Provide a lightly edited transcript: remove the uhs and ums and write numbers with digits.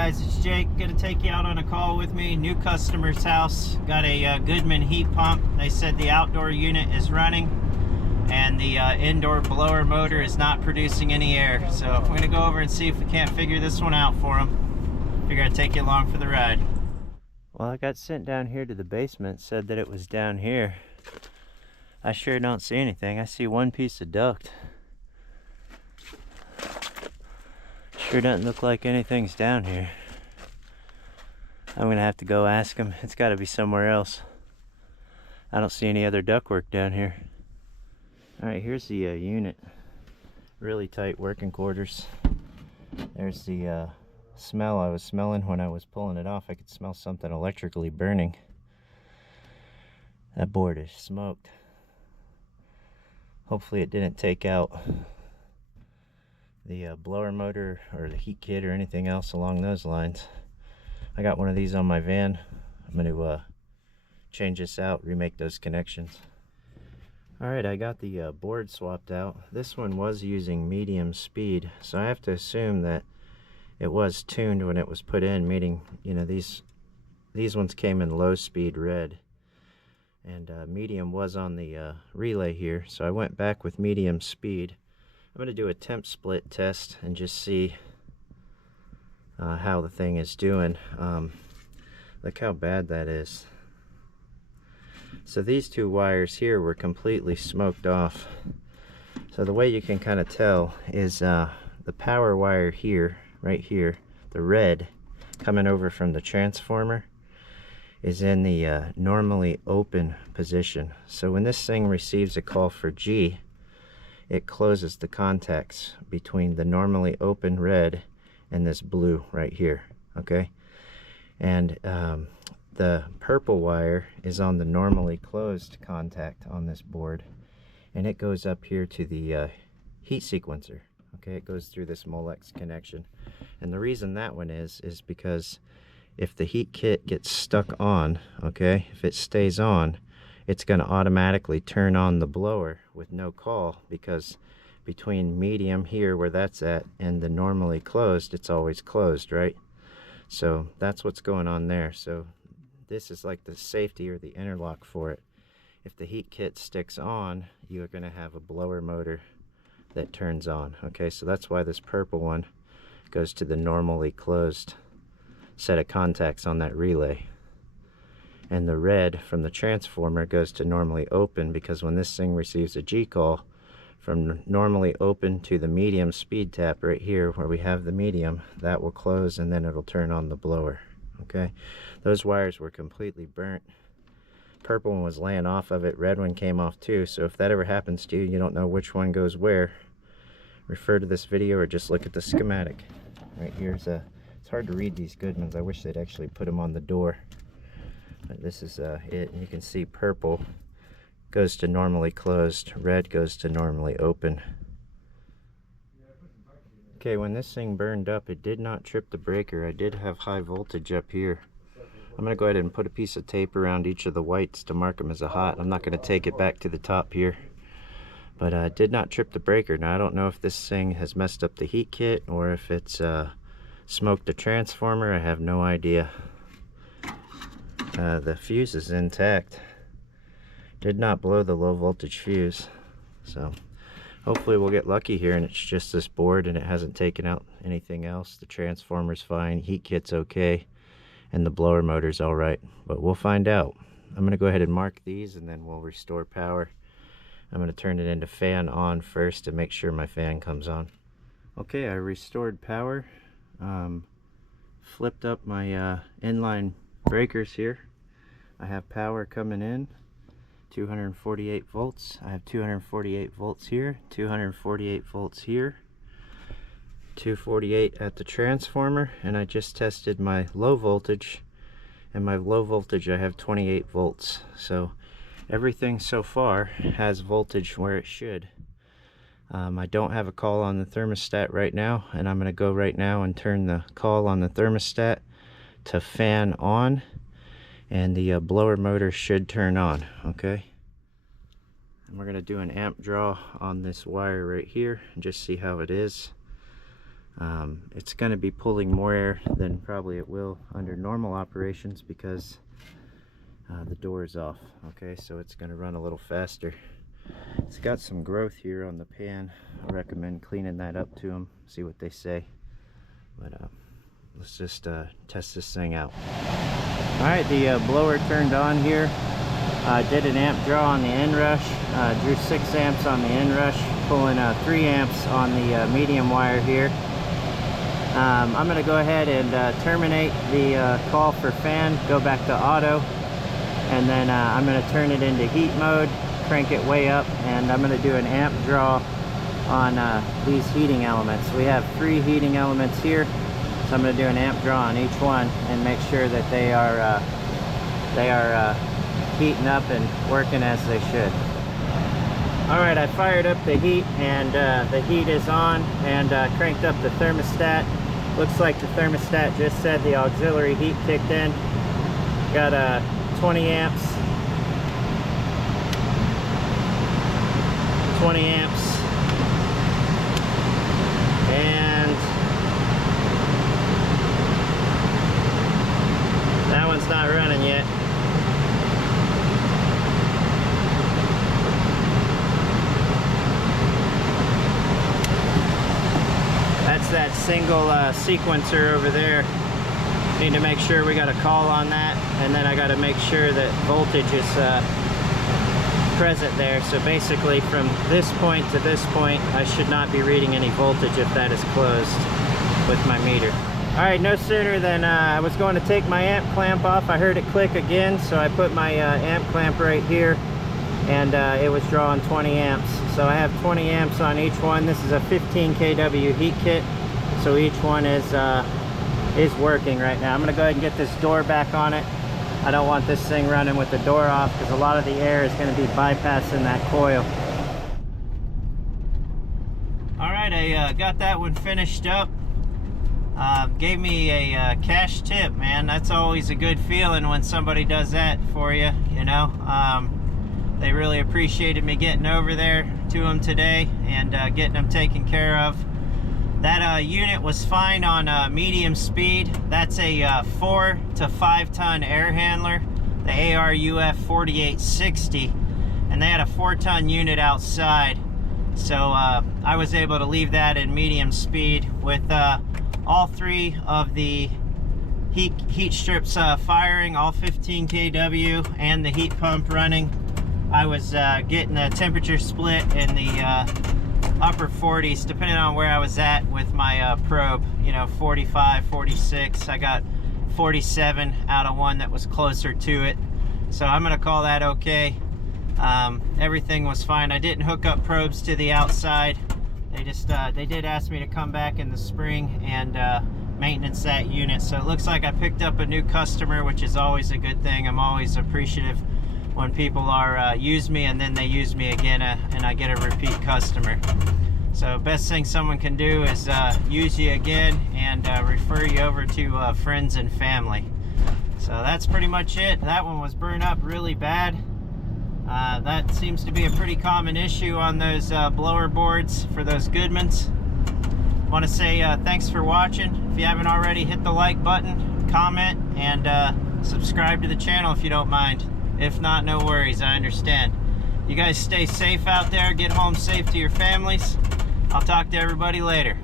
guys, it's Jake. Gonna take you out on a call with me. New customer's house. Got a Goodman heat pump. They said the outdoor unit is running and the indoor blower motor is not producing any air. So we're gonna go over and see if we can't figure this one out for them. Figure I'd take you along for the ride. Well, I got sent down here to the basement. Said that it was down here. I sure don't see anything. I see one piece of duct. Sure doesn't look like anything's down here. I'm gonna have to go ask him. It's gotta be somewhere else. I don't see any other ductwork down here. Alright, here's the unit. Really tight working quarters. There's the smell I was smelling when I was pulling it off. I could smell something electrically burning. That board is smoked. Hopefully it didn't take out the blower motor or the heat kit or anything else along those lines. I got one of these on my van. I'm going to change this out, remake those connections. Alright, I got the board swapped out. This one was using medium speed, so I have to assume that it was tuned when it was put in, meaning, you know, these ones came in low speed red, and medium was on the relay here, so I went back with medium speed. I'm going to do a temp split test and just see how the thing is doing. Look how bad that is. So these two wires here were completely smoked off. So the way you can kind of tell is the power wire here, right here, the red coming over from the transformer, is in the normally open position. So when this thing receives a call for G, it closes the contacts between the normally open red and this blue right here, okay? And the purple wire is on the normally closed contact on this board, and it goes up here to the heat sequencer, okay? It goes through this Molex connection. And the reason that one is because if the heat kit gets stuck on, okay, if it stays on, it's going to automatically turn on the blower with no call, because between medium here where that's at and the normally closed, it's always closed, right? So that's what's going on there. So this is like the safety or the interlock for it. If the heat kit sticks on, you're going to have a blower motor that turns on, okay? So that's why this purple one goes to the normally closed set of contacts on that relay. And the red from the transformer goes to normally open, because when this thing receives a G call, from normally open to the medium speed tap right here where we have the medium, that will close and then it'll turn on the blower, okay? Those wires were completely burnt. Purple one was laying off of it, red one came off too, so if that ever happens to you, you don't know which one goes where, refer to this video or just look at the schematic. Right here's it's hard to read these Goodmans. I wish they'd actually put them on the door. But this is it, and you can see purple goes to normally closed, red goes to normally open. Okay, when this thing burned up, it did not trip the breaker. I did have high voltage up here. I'm going to go ahead and put a piece of tape around each of the whites to mark them as a hot. I'm not going to take it back to the top here. But it did not trip the breaker. Now I don't know if this thing has messed up the heat kit or if it's smoked the transformer. I have no idea. The fuse is intact. Did not blow the low voltage fuse, so hopefully we'll get lucky here and it's just this board and it hasn't taken out anything else. The transformer's fine, heat kit's okay, and the blower motor's all right, but we'll find out. I'm going to go ahead and mark these and then we'll restore power. I'm going to turn it into fan on first to make sure my fan comes on. Okay, I restored power. Flipped up my inline breakers here. I have power coming in, 248 volts. I have 248 volts here, 248 volts here, 248 at the transformer, and I just tested my low voltage, and my low voltage I have 28 volts. So everything so far has voltage where it should. I don't have a call on the thermostat right now, and I'm going to go right now and turn the call on the thermostat to fan on, and the blower motor should turn on, okay? And we're going to do an amp draw on this wire right here and just see how it is. It's going to be pulling more air than probably it will under normal operations because the door is off. Okay, so it's going to run a little faster. It's got some growth here on the pan. I recommend cleaning that up to them, see what they say. But let's just test this thing out. Alright, the blower turned on here. Did an amp draw on the inrush, drew 6 amps on the inrush, pulling 3 amps on the medium wire here. I'm going to go ahead and terminate the call for fan, go back to auto, and then I'm going to turn it into heat mode, crank it way up, and I'm going to do an amp draw on these heating elements. We have 3 heating elements here, so I'm going to do an amp draw on each one and make sure that they are heating up and working as they should. Alright, I fired up the heat, and the heat is on, and cranked up the thermostat. Looks like the thermostat just said the auxiliary heat kicked in. Got 20 amps. 20 amps. And that one's not running yet. That's that single sequencer over there. Need to make sure we got a call on that, and then I got to make sure that voltage is present there. So basically from this point to this point, I should not be reading any voltage if that is closed with my meter. Alright, no sooner than I was going to take my amp clamp off, I heard it click again, so I put my amp clamp right here, and it was drawing 20 amps. So I have 20 amps on each one. This is a 15 kW heat kit, so each one is working right now. I'm going to go ahead and get this door back on it. I don't want this thing running with the door off because a lot of the air is going to be bypassing that coil. Alright, I got that one finished up. Gave me a cash tip, man. That's always a good feeling when somebody does that for you, you know. They really appreciated me getting over there to them today and getting them taken care of. That unit was fine on medium speed. That's a 4 to 5 ton air handler, the ARUF 4860, and they had a 4-ton unit outside. So I was able to leave that in medium speed with all 3 of the heat strips firing, all 15 kW, and the heat pump running. I was getting a temperature split in the upper 40s, depending on where I was at with my probe. You know, 45, 46. I got 47 out of one that was closer to it. So I'm going to call that okay. Everything was fine. I didn't hook up probes to the outside. They just they did ask me to come back in the spring and maintenance that unit. So it looks like I picked up a new customer, which is always a good thing. I'm always appreciative when people are use me and then they use me again and I get a repeat customer. So best thing someone can do is use you again and refer you over to friends and family. So that's pretty much it. That one was burned up really bad. That seems to be a pretty common issue on those blower boards for those Goodmans. I want to say thanks for watching. If you haven't already, hit the like button, comment, and subscribe to the channel if you don't mind. If not, no worries, I understand. You guys stay safe out there, get home safe to your families. I'll talk to everybody later.